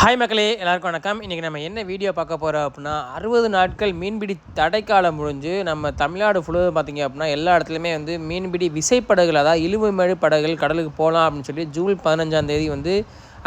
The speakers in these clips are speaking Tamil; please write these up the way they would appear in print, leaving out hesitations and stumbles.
ஹாய் மக்களே, எல்லாருக்கும் வணக்கம். இன்றைக்கி நம்ம என்ன வீடியோ பார்க்க போகிறோம் அப்படின்னா, 60 நாட்கள் மீன்பிடி தடைக்காலம் முடிஞ்சு நம்ம தமிழ்நாடு ஃபுல்லாக பார்த்திங்க அப்படின்னா எல்லா இடத்துலையுமே வந்து மீன்பிடி விசைப்படகுகள், அதாவது இழுவைமழை படகுகள் கடலுக்கு போகலாம் அப்படின்னு சொல்லி ஜூன் 15 வந்து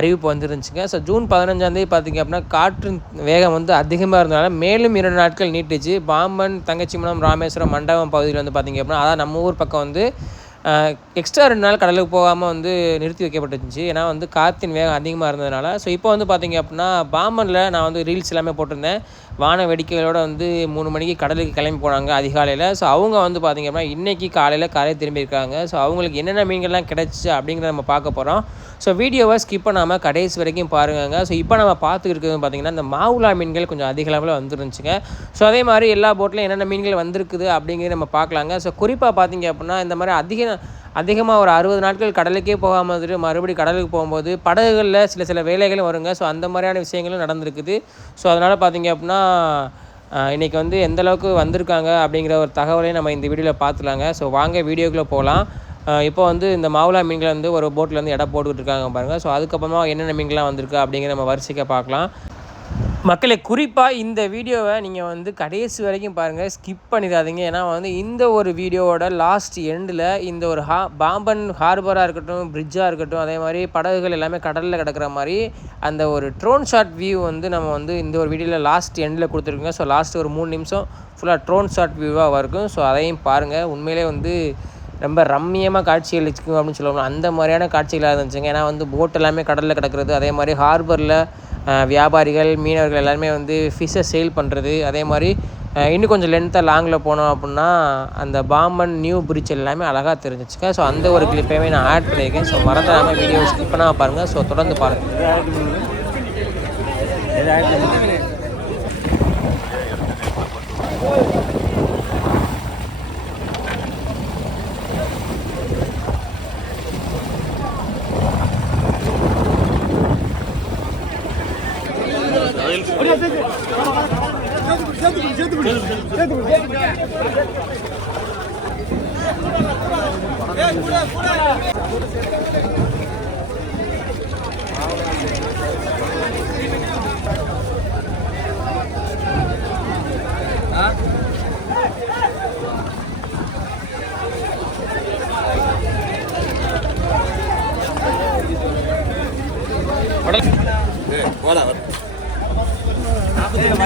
அறிவிப்பு வந்துருந்துச்சுங்க. ஸோ ஜூன் 15 பார்த்திங்க அப்படின்னா காற்றின் வேகம் வந்து அதிகமாக இருந்தனால மேலும் 2 நாட்கள் நீட்டிச்சு. பாம்பன், தங்கச்சிமடம், ராமேஸ்வரம், மண்டபம் பகுதியில் வந்து பார்த்திங்க அப்படின்னா, அதாவது நம்ம ஊர் பக்கம் வந்து எக்ஸ்ட்ரா 2 நாள் கடலுக்கு போகாமல் வந்து நிறுத்தி வைக்கப்பட்டுருந்துச்சு. ஏன்னா வந்து காற்றின் வேகம் அதிகமாக இருந்ததுனால. ஸோ இப்போ வந்து பார்த்திங்க அப்படின்னா பாம்பனில் நான் வந்து ரீல்ஸ் எல்லாமே போட்டிருந்தேன். வான வேடிக்கைகளோடு வந்து 3 மணிக்கு கடலுக்கு கிளம்பி போனாங்க அதிகாலையில். ஸோ அவங்க வந்து பார்த்திங்க அப்படின்னா இன்றைக்கி காலையில் கரை திரும்பியிருக்காங்க. ஸோ அவங்களுக்கு என்னென்ன மீன்கள்லாம் கிடச்சிச்சு அப்படிங்கிறத நம்ம பார்க்க போகிறோம். ஸோ வீடியோவை ஸ்கிப் பண்ணாமல் கடைசி வரைக்கும் பாருங்க. ஸோ இப்போ நம்ம பார்த்துக்கிட்டு இருக்கிறது பார்த்திங்கன்னா இந்த மாவுலா மீன்கள் கொஞ்சம் அதிக அளவில் வந்துருந்துச்சுங்க. ஸோ அதே மாதிரி எல்லா போட்லையும் என்னென்ன மீன்கள் வந்திருக்குது அப்படிங்கிறத நம்ம பார்க்கலாங்க. ஸோ குறிப்பாக பார்த்திங்க அப்படின்னா இந்த மாதிரி அதிகமாக ஒரு 60 நாட்கள் கடலுக்கே போகாமல் வந்துட்டு மறுபடியும் கடலுக்கு போகும்போது படகுகளில் சில வேலைகளும் வருங்க. ஸோ அந்த மாதிரியான விஷயங்களும் நடந்திருக்குது. ஸோ அதனால் பார்த்திங்க அப்படின்னா இன்றைக்கி வந்து எந்தளவுக்கு வந்திருக்காங்க அப்படிங்கிற ஒரு தகவலையும் நம்ம இந்த வீடியோவில் பார்த்துலாங்க. ஸோ வாங்க வீடியோக்குள்ளே போகலாம். இப்போ வந்து இந்த மாவுலா மீன்களை வந்து ஒரு போட்டில் வந்து எடை போட்டுக்கிட்டு இருக்காங்க பாருங்கள். ஸோ அதுக்கப்புறமா என்னென்ன மீன்கள்லாம் வந்திருக்கு அப்படிங்கிற நம்ம வரிசைக்க பார்க்கலாம். மக்களை குறிப்பாக இந்த வீடியோவை நீங்கள் வந்து கடைசி வரைக்கும் பாருங்கள், ஸ்கிப் பண்ணிடாதீங்க. ஏன்னா வந்து இந்த ஒரு வீடியோவோட லாஸ்ட் எண்டில் இந்த ஒரு பாம்பன் ஹார்பராக இருக்கட்டும், பிரிட்ஜாக இருக்கட்டும், அதே மாதிரி படகுகள் எல்லாமே கடலில் கிடக்கிற மாதிரி அந்த ஒரு ட்ரோன் ஷாட் வியூ வந்து நம்ம வந்து இந்த ஒரு வீடியோவில் லாஸ்ட் எண்டில் கொடுத்துருக்கோங்க. ஸோ லாஸ்ட் ஒரு 3 நிமிஷம் ஃபுல்லாக ட்ரோன் ஷாட் வியூவாக இருக்கும். ஸோ அதையும் பாருங்கள். உண்மையிலே வந்து ரொம்ப ரம்மியமாக காட்சிகள் வச்சுக்கோங்க அப்படின்னு சொல்லுவாங்க. அந்த மாதிரியான காட்சிகளாக இருந்துச்சுங்க. ஏன்னா வந்து போட் எல்லாமே கடலில் கிடக்கிறது, அதே மாதிரி ஹார்பரில் வியாபாரிகள், மீனவர்கள் எல்லாருமே வந்து ஃபிஷ்ஷை சேல் பண்ணுறது, அதே மாதிரி இன்னும் கொஞ்சம் லென்த்தாக லாங்கில் போனோம் அப்படின்னா அந்த பாம்பன் நியூ பிரிட்ஜ் எல்லாமே அழகாக தெரிஞ்சிச்சுங்க. ஸோ அந்த ஒரு கிளிப்பையுமே நான் ஆட் பண்ணியிருக்கேன். ஸோ மறந்துடாமல் வீடியோ ஸ்கிப் பண்ணால் பாருங்கள். ஸோ தொடர்ந்து பாருங்கள்.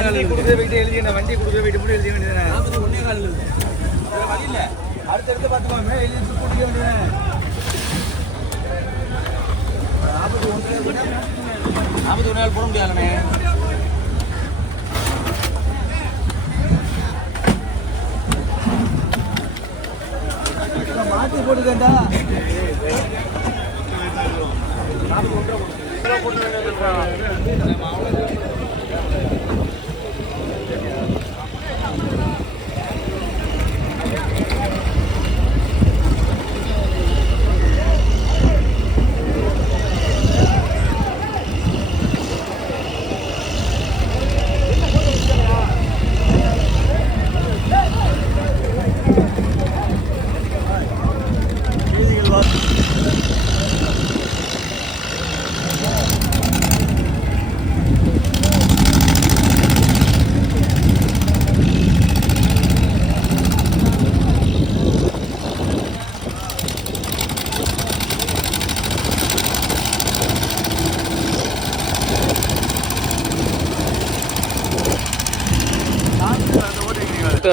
வண்டி கொடுக்க போயிட்டு எழுதி வேண்டியது அடுத்தடுத்து பார்த்துக்கோமே எழுதி கொடுக்க வேண்டியது 41 நாள் போட முடியாதுண்ணே. மாற்றி போட்டுக்கண்டா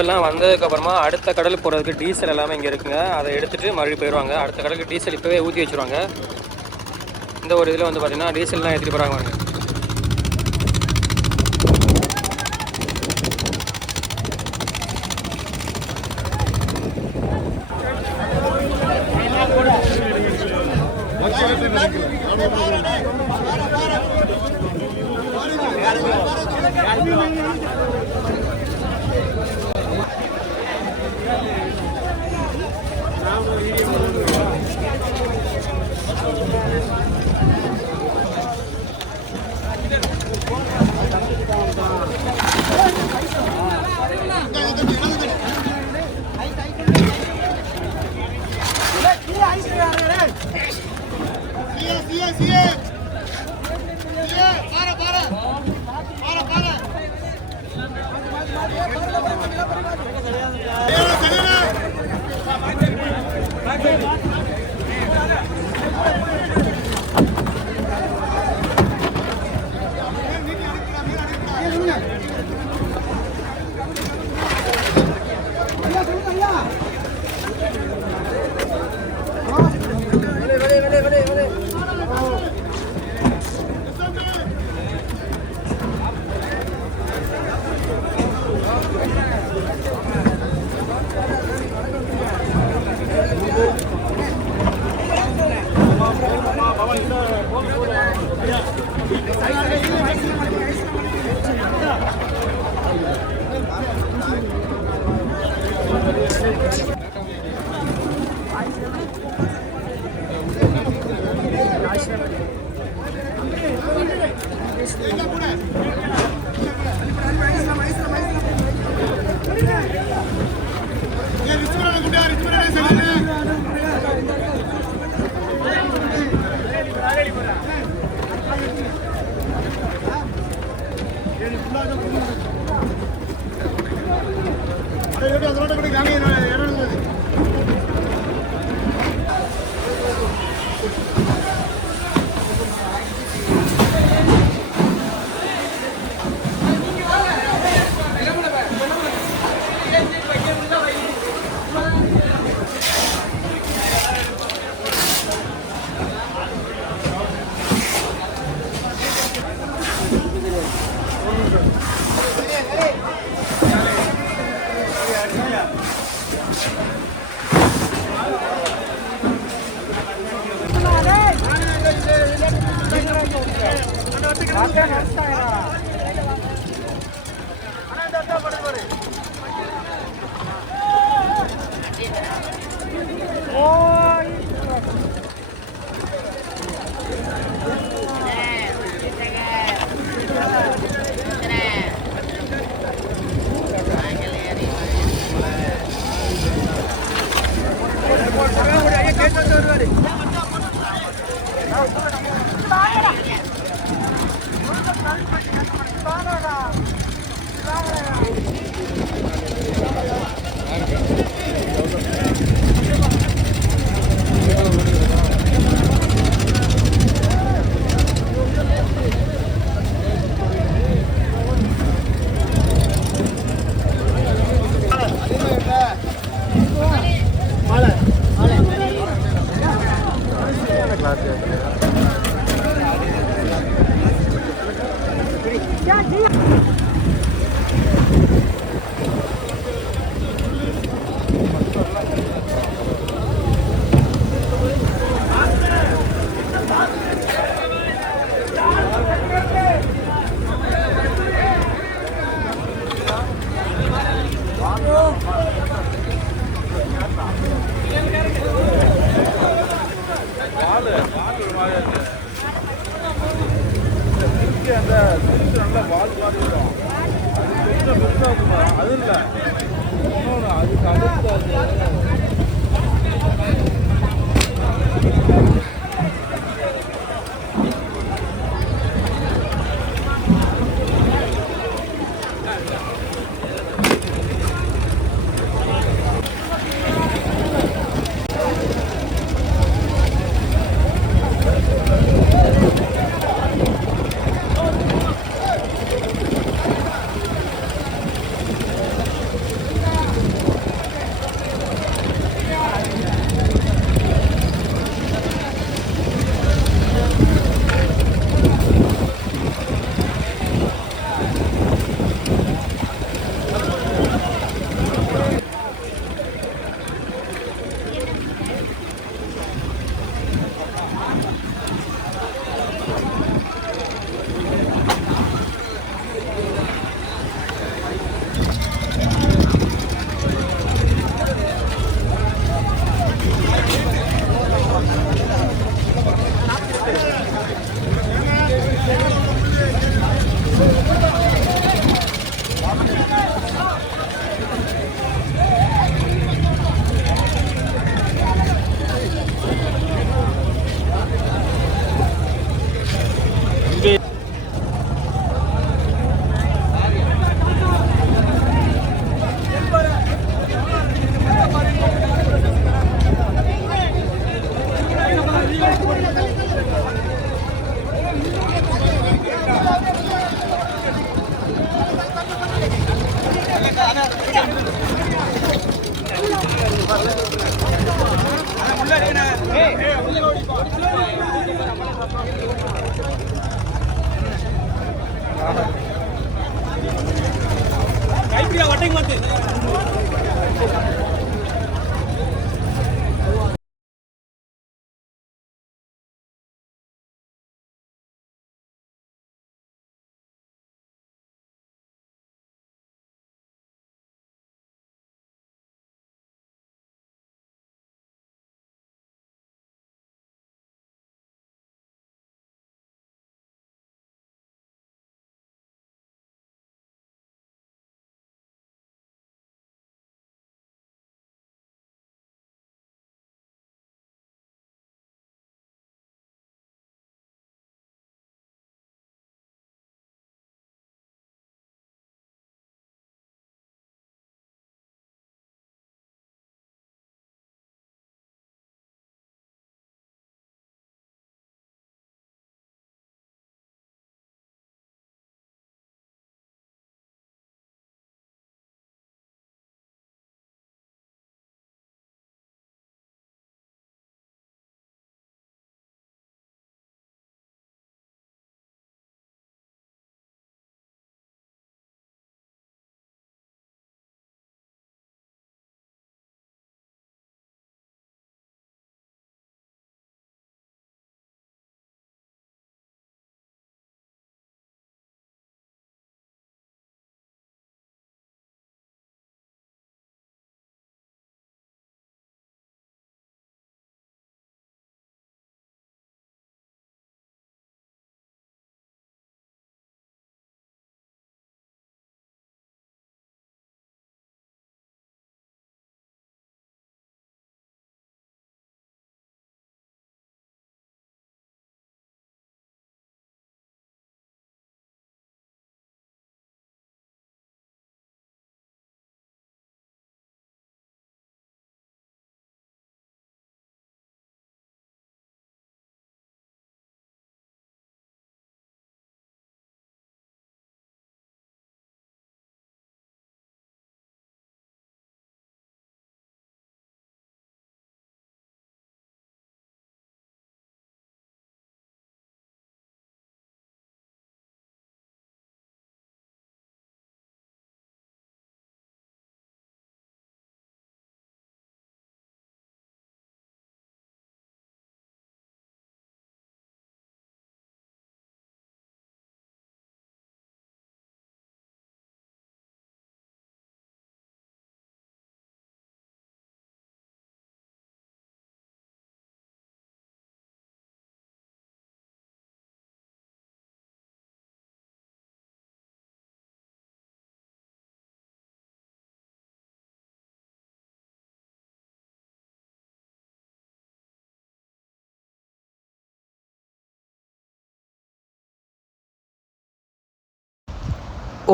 எல்லாம் வந்ததுக்கப்புறமா அடுத்த கடலுக்கு போகிறதுக்கு டீசல் எல்லாமே இங்கே இருக்குங்க. அதை எடுத்துகிட்டு மறுபடியும் போயிடுவாங்க. அடுத்த கடலுக்கு டீசல் இப்போவே ஊற்றி வச்சுருவாங்க. இந்த ஒரு இதில் வந்து பார்த்திங்கன்னா டீசல்லாம் எடுத்துகிட்டு போகிறாங்க. Sigue, sigue, sigue. Sigue, para. அது இல்லை அதுக்கு அடுத்து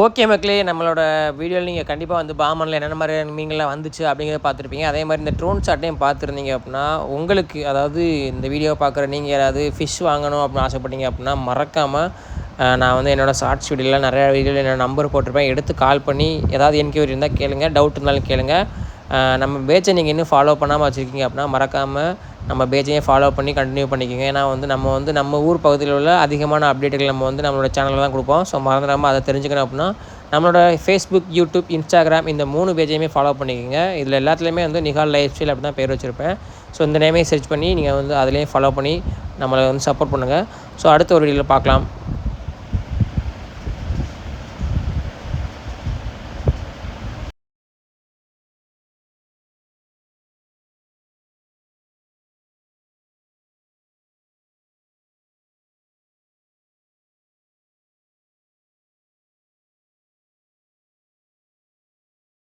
ஓகே மக்களே, நம்மளோட வீடியோவில் நீங்கள் கண்டிப்பாக வந்து பாமனில் என்னென்ன மாதிரி மீன்கள்லாம் வந்துச்சு அப்படிங்கிறத பார்த்துருப்பீங்க. அதே மாதிரி இந்த ட்ரோன் ஷாட்டையும் பார்த்துருந்தீங்க அப்படின்னா, உங்களுக்கு அதாவது இந்த வீடியோவை பார்க்குற நீங்கள் யாராவது ஃபிஷ் வாங்கணும் அப்படின்னு ஆசைப்பட்டீங்க அப்படின்னா மறக்காமல் நான் வந்து என்னோடய ஷார்ட்ஸ் வீடியோவில் நிறையா வீடியோவில் என்னோடய நம்பர் போட்டிருப்பேன். எடுத்து கால் பண்ணி ஏதாவது என்கொயரி இருந்தால் கேளுங்க, டவுட் இருந்தாலும் கேளுங்க. நம்ம பேஜை நீங்கள் இன்னும் ஃபாலோ பண்ணாமல் வச்சுருக்கீங்க அப்படின்னா மறக்காமல் நம்ம பேஜையும் ஃபாலோ பண்ணி கண்டினியூ பண்ணிக்கோங்க. ஏன்னா வந்து நம்ம ஊர் பகுதியில் உள்ள அதிகமான அப்டேட்டுகள் நம்ம வந்து நம்மளோட சேனலில் தான் கொடுப்போம். ஸோ மறந்துடாமல் அதை தெரிஞ்சுக்கணும் அப்படின்னா நம்மளோட ஃபேஸ்புக், யூடியூப், இன்ஸ்டாகிராம் இந்த 3 பேஜையுமே ஃபாலோ பண்ணிக்கோங்க. இதில் எல்லாத்துலேயுமே வந்து நிகால் லைஃப் ஸ்டைல் அப்படி தான் பேர் வச்சுருப்பேன். ஸோ இந்த நேமே சர்ச் பண்ணி நீங்கள் வந்து அதிலேயே ஃபாலோ பண்ணி நம்மளை வந்து சப்போர்ட் பண்ணுங்கள். ஸோ அடுத்த ஒரு வீடியோவில் பார்க்கலாம்.